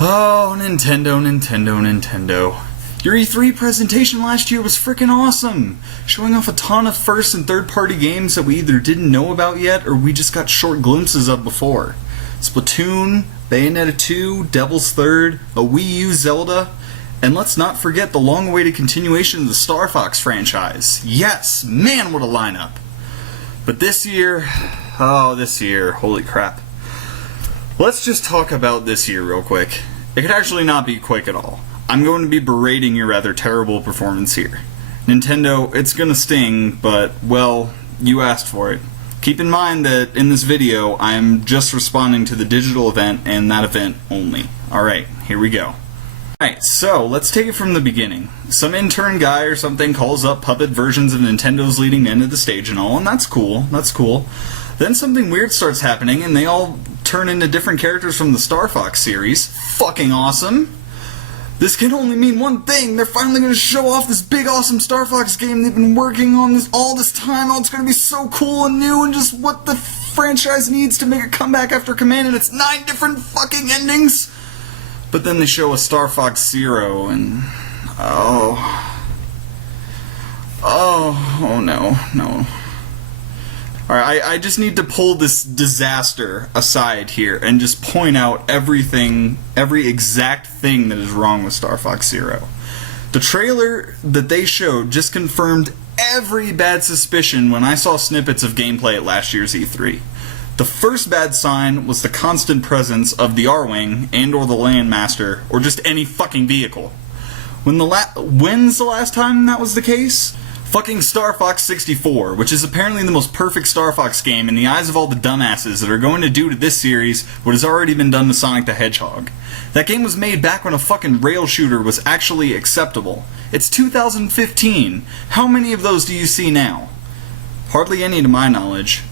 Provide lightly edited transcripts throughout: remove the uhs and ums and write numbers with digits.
Oh, Nintendo, Nintendo, Nintendo. Your E3 presentation last year was freaking awesome, showing off a ton of first and third party games that we either didn't know about yet or we just got short glimpses of before. Splatoon, Bayonetta 2, Devil's Third, a Wii U Zelda, and let's not forget the long-awaited continuation of the Star Fox franchise. Yes, man, what a lineup. But this year, holy crap. Let's just talk about this year real quick. It could actually not be quick at all. I'm going to be berating your rather terrible performance here. Nintendo, it's gonna sting, but, well, you asked for it. Keep in mind that in this video, I'm just responding to the digital event and that event only. Alright, here we go. Alright, so let's take it from the beginning. Some intern guy or something calls up puppet versions of Nintendo's leading into the stage and all, and that's cool, Then something weird starts happening and they all turn into different characters from the Star Fox series. Fucking awesome! This can only mean one thing. They're finally going to show off this big awesome Star Fox game they've been working on all this time. Oh, it's going to be so cool and new and just what the franchise needs to make a comeback after Command and its 9 different fucking endings. But then they show a Star Fox Zero and... Oh no. Alright, I just need to pull this disaster aside here and just point out every exact thing that is wrong with Star Fox Zero. The trailer that they showed just confirmed every bad suspicion when I saw snippets of gameplay at last year's E3. The first bad sign was the constant presence of the Arwing and or the Landmaster or just any fucking vehicle. When's the last time that was the case? Fucking Star Fox 64, which is apparently the most perfect Star Fox game in the eyes of all the dumbasses that are going to do to this series what has already been done to Sonic the Hedgehog. That game was made back when a fucking rail shooter was actually acceptable. It's 2015. How many of those do you see now? Hardly any to my knowledge.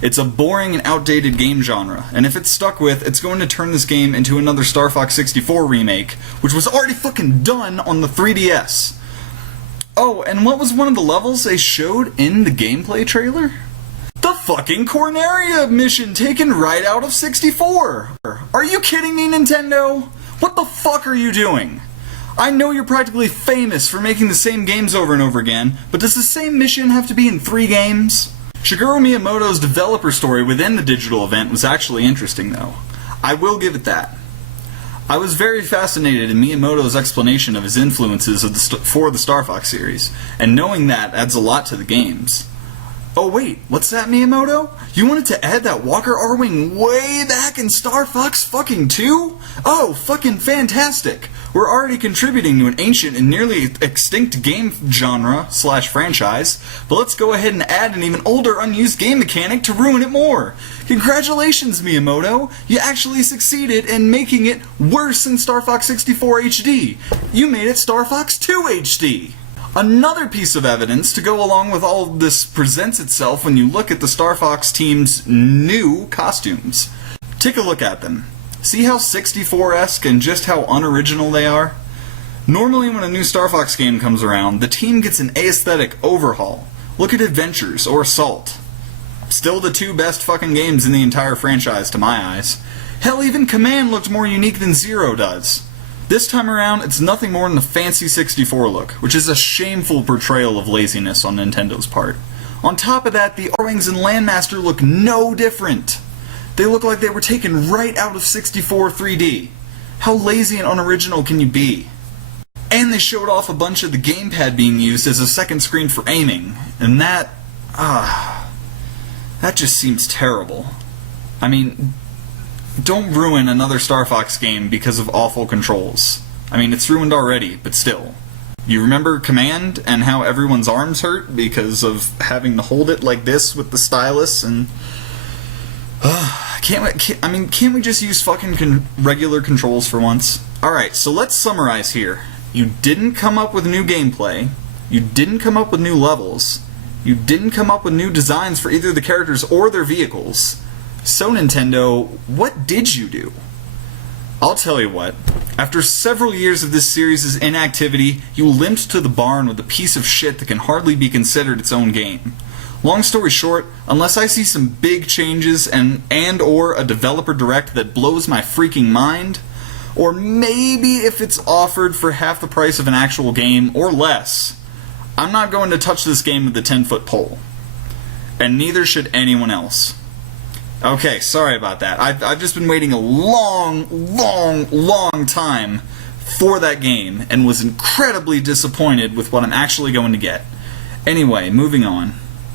It's a boring and outdated game genre, and if it's stuck with, it's going to turn this game into another Star Fox 64 remake, which was already fucking done on the 3DS. Oh, and what was one of the levels they showed in the gameplay trailer? The fucking Corneria mission taken right out of 64! Are you kidding me, Nintendo? What the fuck are you doing? I know you're practically famous for making the same games over and over again, but does the same mission have to be in 3 games? Shigeru Miyamoto's developer story within the digital event was actually interesting, though. I will give it that. I was very fascinated in Miyamoto's explanation of his influences for the Star Fox series, and knowing that adds a lot to the games. Oh wait, what's that, Miyamoto? You wanted to add that Walker Arwing way back in Star Fox fucking 2? Oh, fucking fantastic! We're already contributing to an ancient and nearly extinct game genre/franchise, but let's go ahead and add an even older unused game mechanic to ruin it more. Congratulations, Miyamoto! You actually succeeded in making it worse than Star Fox 64 HD. You made it Star Fox 2 HD. Another piece of evidence to go along with all this presents itself when you look at the Star Fox team's new costumes. Take a look at them. See how 64-esque and just how unoriginal they are? Normally when a new Star Fox game comes around, the team gets an aesthetic overhaul. Look at Adventures or Assault. Still the 2 best fucking games in the entire franchise to my eyes. Hell, even Command looked more unique than Zero does. This time around, it's nothing more than the fancy 64 look, which is a shameful portrayal of laziness on Nintendo's part. On top of that, the Arwings and Landmaster look no different. They look like they were taken right out of 64 3D. How lazy and unoriginal can you be? And they showed off a bunch of the gamepad being used as a second screen for aiming, and that just seems terrible. I mean, don't ruin another Star Fox game because of awful controls. I mean, it's ruined already, but still. You remember Command and how everyone's arms hurt because of having to hold it like this with the stylus and... Can't we just use fucking regular controls for once? Alright, so let's summarize here. You didn't come up with new gameplay. You didn't come up with new levels. You didn't come up with new designs for either the characters or their vehicles. So Nintendo, what did you do? I'll tell you what. After several years of this series' inactivity, you limped to the barn with a piece of shit that can hardly be considered its own game. Long story short, unless I see some big changes and or a developer direct that blows my freaking mind, or maybe if it's offered for half the price of an actual game or less, I'm not going to touch this game with the 10-foot pole. And neither should anyone else. Okay, sorry about that. I've just been waiting a long time for that game and was incredibly disappointed with what I'm actually going to get. Anyway, moving on.